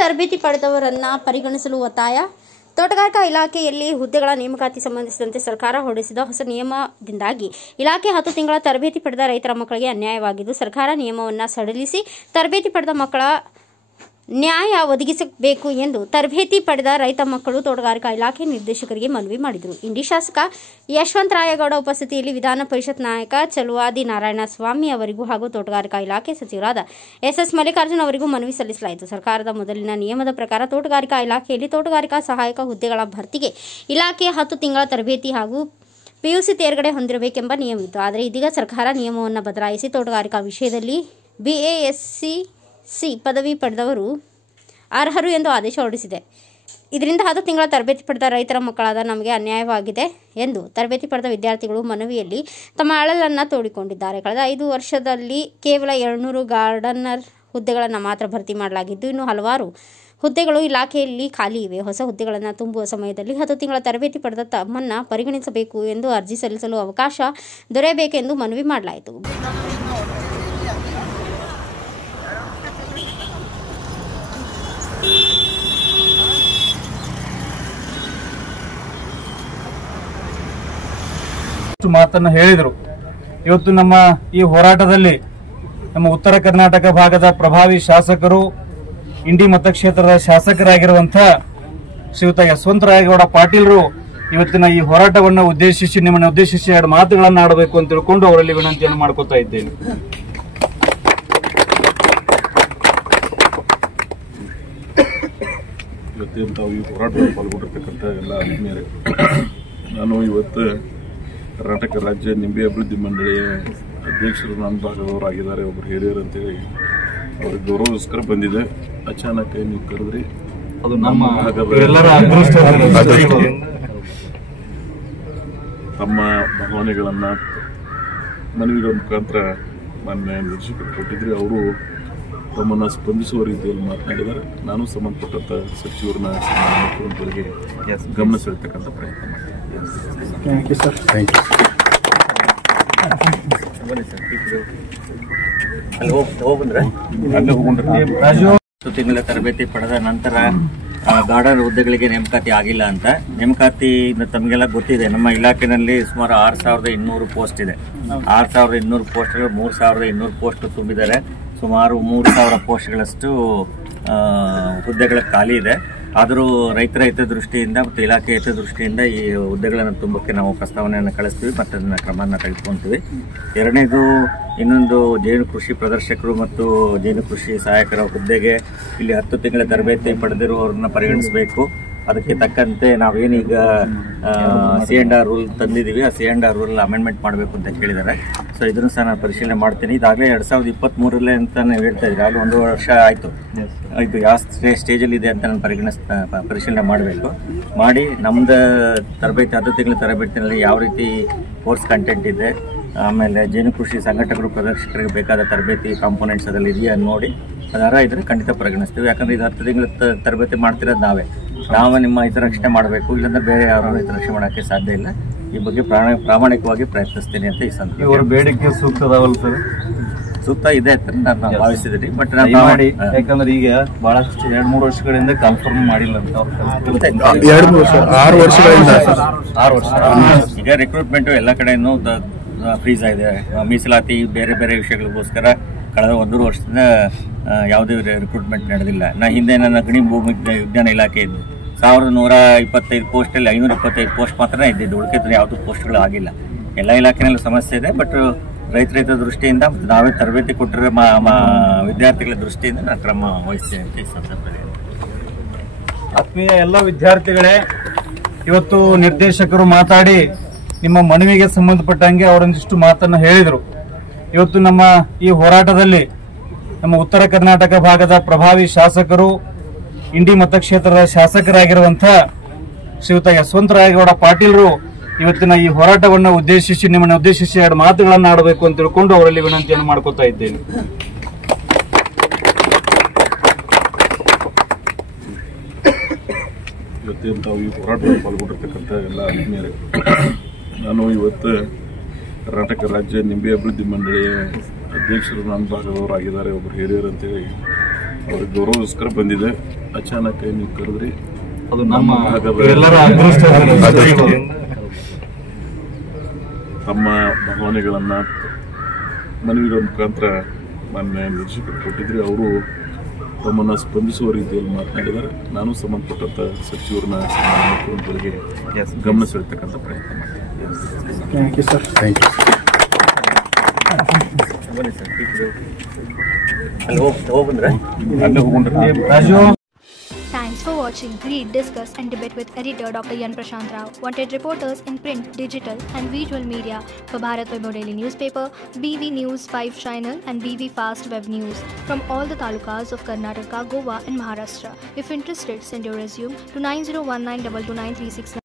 ತರಬೇತಿ ಪಡೆದವರನ್ನ ಪರಿಗಣಿಸಲು ಒತ್ತಾಯ. ತೋಟಗಾರಿಕಾ ಇಲಾಖೆಯಲ್ಲಿ ಹುದ್ದೆಗಳ ನೇಮಕಾತಿ ಸಂಬಂಧಿಸಿದಂತೆ ಸರ್ಕಾರ ಹೊರಡಿಸಿದ ಹೊಸ ನಿಯಮದಿಂದಾಗಿ ಇಲಾಖೆ 10 ತಿಂಗಳ ತರಬೇತಿ ಪಡೆದ ರೈತರ ಮಕ್ಕಳಿಗೆ ಅನ್ಯಾಯವಾಗಿದ್ದು, ಸರ್ಕಾರ ನಿಯಮವನ್ನು ಸಡಿಲಿಸಿ ತರಬೇತಿ ಪಡೆದ ಮಕ್ಕಳ ನ್ಯಾಯ ಒದಗಿಸಬೇಕು ಎಂದು ತರಬೇತಿ ಪಡೆದ ರೈತ ಮಕ್ಕಳು ತೋಟಗಾರಿಕಾ ಇಲಾಖೆ ನಿರ್ದೇಶಕರಿಗೆ ಮನವಿ ಮಾಡಿದರು. ಇಂಡಿ ಶಾಸಕ ಯಶವಂತರಾಯಗೌಡ ಉಪಸ್ಥಿತಿಯಲ್ಲಿ ವಿಧಾನ ಪರಿಷತ್ ನಾಯಕ ಚಲುವಾದಿ ನಾರಾಯಣಸ್ವಾಮಿ ಅವರಿಗೂ ಹಾಗೂ ತೋಟಗಾರಿಕಾ ಇಲಾಖೆ ಸಚಿವರಾದ ಎಸ್ ಮಲ್ಲಿಕಾರ್ಜುನ್ ಅವರಿಗೂ ಮನವಿ ಸಲ್ಲಿಸಲಾಯಿತು. ಸರ್ಕಾರದ ಮೊದಲಿನ ನಿಯಮದ ಪ್ರಕಾರ ತೋಟಗಾರಿಕಾ ಇಲಾಖೆಯಲ್ಲಿ ತೋಟಗಾರಿಕಾ ಸಹಾಯಕ ಹುದ್ದೆಗಳ ಭರ್ತಿಗೆ ಇಲಾಖೆ 10 ತಿಂಗಳ ತರಬೇತಿ ಹಾಗೂ PUC ತೇರ್ಗಡೆ ಹೊಂದಿರಬೇಕೆಂಬ ನಿಯಮವಿತ್ತು. ಆದರೆ ಇದೀಗ ಸರ್ಕಾರ ನಿಯಮವನ್ನು ಬದಲಾಯಿಸಿ ತೋಟಗಾರಿಕಾ ವಿಷಯದಲ್ಲಿ BASc ಪದವಿ ಪಡೆದವರು ಅರ್ಹರು ಎಂದು ಆದೇಶ ಹೊರಡಿಸಿದೆ. ಇದರಿಂದ 10 ತಿಂಗಳ ತರಬೇತಿ ಪಡೆದ ರೈತರ ಮಕ್ಕಳಾದ ನಮಗೆ ಅನ್ಯಾಯವಾಗಿದೆ ಎಂದು ತರಬೇತಿ ಪಡೆದ ವಿದ್ಯಾರ್ಥಿಗಳು ಮನವಿಯಲ್ಲಿ ತಮ್ಮ ಅಳಲನ್ನು ತೋಡಿಕೊಂಡಿದ್ದಾರೆ. ಕಳೆದ 5 ವರ್ಷದಲ್ಲಿ ಕೇವಲ 200 ಗಾರ್ಡನರ್ ಹುದ್ದೆಗಳನ್ನು ಮಾತ್ರ ಭರ್ತಿ ಮಾಡಲಾಗಿದ್ದು, ಇನ್ನು ಹಲವಾರು ಹುದ್ದೆಗಳು ಇಲಾಖೆಯಲ್ಲಿ ಖಾಲಿ ಇವೆ. ಹೊಸ ಹುದ್ದೆಗಳನ್ನು ತುಂಬುವ ಸಮಯದಲ್ಲಿ 10 ತಿಂಗಳ ತರಬೇತಿ ಪಡೆದ ತಮ್ಮನ್ನು ಪರಿಗಣಿಸಬೇಕು ಎಂದು ಅರ್ಜಿ ಸಲ್ಲಿಸಲು ಅವಕಾಶ ದೊರೆಯಬೇಕೆಂದು ಮನವಿ ಮಾಡಲಾಯಿತು. ಮಾತನ್ನು ಹೇಳಿದರು. ಇವತ್ತು ನಮ್ಮ ಈ ಹೋರಾಟದಲ್ಲಿ ನಮ್ಮ ಉತ್ತರ ಕರ್ನಾಟಕ ಭಾಗದ ಪ್ರಭಾವಿ ಶಾಸಕರು, ಇಂಡಿ ಮತಕ್ಷೇತ್ರದ ಶಾಸಕರಾಗಿರುವಂತಹ ಶ್ರೀಯುತ ಯಶವಂತರಾಯಗೌಡ ಪಾಟೀಲರು ಇವತ್ತಿನ ಈ ಹೋರಾಟವನ್ನು ನಿಮ್ಮನ್ನು ಉದ್ದೇಶಿಸಿ 2 ಮಾತುಗಳನ್ನು ಆಡಬೇಕು ಅಂತ ತಿಳ್ಕೊಂಡು ಅವರಲ್ಲಿ ವಿನಂತಿಯನ್ನು ಮಾಡ್ಕೊತಾ ಇದ್ದೇನೆ. ಇವತ್ತೇನು ತಾವು ಈ ಹೋರಾಟದಲ್ಲಿ ಪಾಲ್ಗೊಂಡಿರ್ತಕ್ಕಂಥ ಎಲ್ಲ ಆತ್ಮೀಯರೇ, ನಾನು ಇವತ್ತು ಕರ್ನಾಟಕ ರಾಜ್ಯ ನಿಂಬೆ ಅಭಿವೃದ್ಧಿ ಮಂಡಳಿಯ ಅಧ್ಯಕ್ಷರು ನನ್ನ ಭಾಗದವರಾಗಿದ್ದಾರೆ. ಒಬ್ಬರು ಹಿರಿಯರು ಅಂತೇಳಿ ಅವ್ರಿಗೆ ಗೌರವಸ್ಕರ ಬಂದಿದೆ. ಅಚಾನಕ್ ನೀವು ಕರೆದ್ರಿ, ಅದು ನಮ್ಮ ತಮ್ಮ ಭಾವನೆಗಳನ್ನ ಮನವಿಗಳ ಮುಖಾಂತರ ಮಾನ್ಯ ನಿರ್ದೇಶಕರು ಕೊಟ್ಟಿದ್ರೆ ಅವರು ತಮ್ಮನ್ನು ಸ್ಪಂದಿಸುವ ರೀತಿಯಲ್ಲಿ ಮಾತನಾಡಿದ್ದಾರೆ. ನಾನು ಸಂಬಂಧಪಟ್ಟಂತ ಸಚಿವರನ್ನ ಮುಖ್ಯಮಂತ್ರಿಗಳಿಗೆ ಗಮನ ಸೆಳೆತಕ್ಕಂಥ ಪ್ರಯತ್ನ ಮಾಡ್ತೀನಿ. ತಿಂಗಳ ತರಬೇತಿ ಪಡೆದ ನಂತರ ಗಾರ್ಡನ್ ಹುದ್ದೆಗಳಿಗೆ ನೇಮಕಾತಿ ಆಗಿಲ್ಲ ಅಂತ. ನೇಮಕಾತಿ ತಮಗೆಲ್ಲ ಗೊತ್ತಿದೆ, ನಮ್ಮ ಇಲಾಖೆಯಲ್ಲಿ ಸುಮಾರು 6200 ಪೋಸ್ಟ್ ಇದೆ. 6200 ಪೋಸ್ಟ್ಗಳು 3200 ಪೋಸ್ಟ್ ತುಂಬಿದ್ದಾರೆ. ಸುಮಾರು 3000 ಪೋಸ್ಟ್ಗಳಷ್ಟು ಹುದ್ದೆಗಳ ಖಾಲಿ ಇದೆ. ಆದರೂ ರೈತರ ಹಿತದೃಷ್ಟಿಯಿಂದ ಮತ್ತು ಇಲಾಖೆ ಹಿತದೃಷ್ಟಿಯಿಂದ ಈ ಹುದ್ದೆಗಳನ್ನು ತುಂಬಕ್ಕೆ ನಾವು ಪ್ರಸ್ತಾವನೆಯನ್ನು ಕಳಿಸ್ತೀವಿ ಮತ್ತು ಅದನ್ನು ಕ್ರಮವನ್ನು ತೆಗೆದುಕೊಳ್ತೀವಿ. ಎರಡನೇದು, ಇನ್ನೊಂದು ಜೇನು ಕೃಷಿ ಪ್ರದರ್ಶಕರು ಮತ್ತು ಜೇನು ಕೃಷಿ ಸಹಾಯಕರ ಹುದ್ದೆಗೆ ಇಲ್ಲಿ 10 ತಿಂಗಳ ತರಬೇತಿ ಪಡೆದಿರುವವರನ್ನ ಪರಿಗಣಿಸಬೇಕು. ಅದಕ್ಕೆ ತಕ್ಕಂತೆ ನಾವೇನೀಗ C&R ರೂಲ್ ತಂದಿದ್ದೀವಿ, ಆ C&R ರೂಲ್ ಅಮೆಂಡ್ಮೆಂಟ್ ಮಾಡಬೇಕು ಅಂತ ಕೇಳಿದ್ದಾರೆ. ಸೊ ಇದನ್ನು ಸಹ ನಾನು ಪರಿಶೀಲನೆ ಮಾಡ್ತೀನಿ. ಇದಾಗಲೇ 2023 ಅಂತ ನೀವು ಹೇಳ್ತಾ ಇದ್ದೀರಿ, ಆಗಲೇ 1 ವರ್ಷ ಆಯಿತು. ಇದು ಯಾವ ಸ್ಟೇಜಲ್ಲಿ ಇದೆ ಅಂತ ನಾನು ಪರಿಶೀಲನೆ ಮಾಡಿ ನಮ್ದು ತರಬೇತಿ 10 ತಿಂಗಳ ತರಬೇತಿನಲ್ಲಿ ಯಾವ ರೀತಿ ಕೋರ್ಸ್ ಕಂಟೆಂಟ್ ಇದೆ, ಆಮೇಲೆ ಜೇನು ಕೃಷಿ ಸಂಘಟಕರು ಪ್ರದರ್ಶಕರಿಗೆ ಬೇಕಾದ ತರಬೇತಿ ಕಾಂಪೋನೆಂಟ್ಸ್ ಅದರಲ್ಲಿ ಇದೆಯಾ ನೋಡಿ ಅದರ ಇದ್ರೆ ಖಂಡಿತ ಪರಿಗಣಿಸ್ತೀವಿ. ಯಾಕಂದ್ರೆ ಇದು 10 ತಿಂಗಳ ತರಬೇತಿ ಮಾಡ್ತಿರೋದು ನಾವು ನಿಮ್ಮ ಹಿತರಕ್ಷಣೆ ಮಾಡಬೇಕು, ಇಲ್ಲಾಂದ್ರೆ ಬೇರೆ ಯಾರು ಹಿತರಕ್ಷಣೆ ಮಾಡೋಕ್ಕೆ ಸಾಧ್ಯ ಇಲ್ಲ. ಈ ಬಗ್ಗೆ ಪ್ರಾಮಾಣಿಕವಾಗಿ ಪ್ರಯತ್ನಿಸ್ತೀನಿ ಅಂತ ಈ ಸಂದರ್ಭ. ಇವರ ಬೇಡಿಕೆ ಸೂಕ್ತದವಲ್ಲ ಸರ್? ಸೂಕ್ತ ಇದೆ ಅಂತ ನಾನು ಭಾವಿಸಿದ್ದೀನಿ. ಬಟ್ ಯಾಕಂದ್ರೆ ಈಗ ಬಹಳಷ್ಟು 2-3 ವರ್ಷಗಳಿಂದ ಕನ್ಫರ್ಮ್ ಮಾಡಿಲ್ಲ ಅಂತ. 6 ವರ್ಷಗಳಿಂದ ಈಗ ರಿಕ್ರೂಟ್ಮೆಂಟ್ ಎಲ್ಲ ಕಡೆನೂ ಫ್ರೀಸ್ ಆಗಿದೆ. ಮೀಸಲಾತಿ ಬೇರೆ ಬೇರೆ ವಿಷಯಗಳಿಗೋಸ್ಕರ ಕಳೆದ 1 ವರ್ಷದಿಂದ ಯಾವುದೇ ರಿಕ್ರೂಟ್ಮೆಂಟ್ ನಡೆದಿಲ್ಲ. ಹಿಂದೆ ನನ್ನ ಗಣಿ ಭೂಮಿ ವಿಜ್ಞಾನ ಇಲಾಖೆ ಇದ್ದು 1125 ಪೋಸ್ಟಲ್ಲಿ 525 ಪೋಸ್ಟ್ ಮಾತ್ರ ಇದ್ದಿದ್ದು, ಉಳಿಕೆದ್ರೆ ಯಾವುದೂ ಪೋಸ್ಟ್ಗಳು ಆಗಿಲ್ಲ. ಎಲ್ಲ ಇಲಾಖೆನಲ್ಲೂ ಸಮಸ್ಯೆ ಇದೆ. ಬಟ್ ರೈತರ ದೃಷ್ಟಿಯಿಂದ ಮತ್ತು ನಾವೇ ತರಬೇತಿ ಕೊಟ್ಟರೆ ವಿದ್ಯಾರ್ಥಿಗಳ ದೃಷ್ಟಿಯಿಂದ ನಾನು ಕ್ರಮ ವಹಿಸ್ತೇನೆ ಅಂತ ಈ ಸಂದರ್ಭದಲ್ಲಿ. ಆತ್ಮೀಯ ಎಲ್ಲ ವಿದ್ಯಾರ್ಥಿಗಳೇ, ಇವತ್ತು ನಿರ್ದೇಶಕರು ಮಾತಾಡಿ ನಿಮ್ಮ ಮನವಿಗೆ ಸಂಬಂಧಪಟ್ಟಂಗೆ ಅವರೊಂದಿಷ್ಟು ಮಾತನ್ನು ಹೇಳಿದರು. ಇವತ್ತು ನಮ್ಮ ಈ ಹೋರಾಟದಲ್ಲಿ ನಮ್ಮ ಉತ್ತರ ಕರ್ನಾಟಕ ಭಾಗದ ಪ್ರಭಾವಿ ಶಾಸಕರು, ಇಂಡಿ ಮತಕ್ಷೇತ್ರದ ಶಾಸಕರಾಗಿರುವಂತಹ ಶ್ರೀಯುತ ಯಶವಂತರಾಯಗೌಡ ಪಾಟೀಲರು ಇವತ್ತಿನ ಈ ಹೋರಾಟವನ್ನು ನಿಮ್ಮನ್ನು ಉದ್ದೇಶಿಸಿ 2 ಮಾತುಗಳನ್ನು ಆಡಬೇಕು ಅಂತ ತಿಳ್ಕೊಂಡು ಅವರಲ್ಲಿ ವಿನಂತಿಯನ್ನು ಮಾಡ್ಕೊತಾ ಇದ್ದೇನೆ. ಇವತ್ತೇನು ತಾವು ಈ ಹೋರಾಟದಲ್ಲಿ ಪಾಲ್ಗೊಂಡಿರ್ತಕ್ಕಂಥ ಎಲ್ಲ ಆತ್ಮೀಯರೇ, ನಾನು ಇವತ್ತು ಕರ್ನಾಟಕ ರಾಜ್ಯ ನಿಂಬೆ ಅಭಿವೃದ್ಧಿ ಮಂಡಳಿಯ ಅಧ್ಯಕ್ಷರು ನನ್ನ ಭಾಗದವರಾಗಿದ್ದಾರೆ. ಒಬ್ಬರು ಹಿರಿಯರು ಅಂತೇಳಿ ಅವ್ರ ಗೌರವಗೋಸ್ಕರ ಬಂದಿದೆ. ಅಚಾನಕ್ ನೀವು ಕರೆದ್ರಿ, ಅದು ನಮ್ಮ ಎಲ್ಲರ ಅದೃಷ್ಟ. ತಮ್ಮ ಭಾವನೆಗಳನ್ನ ಮನವಿಗಳ ಮುಖಾಂತರ ಮಾನ್ಯ ನಿರ್ದೇಶಕರು ಕೊಟ್ಟಿದ್ರೆ ಅವರು ತಮ್ಮನ್ನು ಸ್ಪಂದಿಸುವ ರೀತಿಯಲ್ಲಿ ಮಾತನಾಡಿದ್ದಾರೆ. ನಾನು ಸಂಬಂಧಪಟ್ಟಂತ ಸಚಿವರನ್ನ ಮುಖ್ಯಮಂತ್ರಿಗಳಿಗೆ ಗಮನ ಸೆಳೆತಕ್ಕಂಥ ಪ್ರಯತ್ನ ಮಾಡ್ತೀನಿ. Thanks for watching Read, Discuss and Debate with editor Dr. Yan Prashant Rao. Wanted reporters in print, digital and visual media for Bharat Vaibhav Daily Newspaper, BV News 5 Channel and BV Fast Web News from all the talukas of Karnataka, Goa and Maharashtra. If interested, send your resume to 9019229369.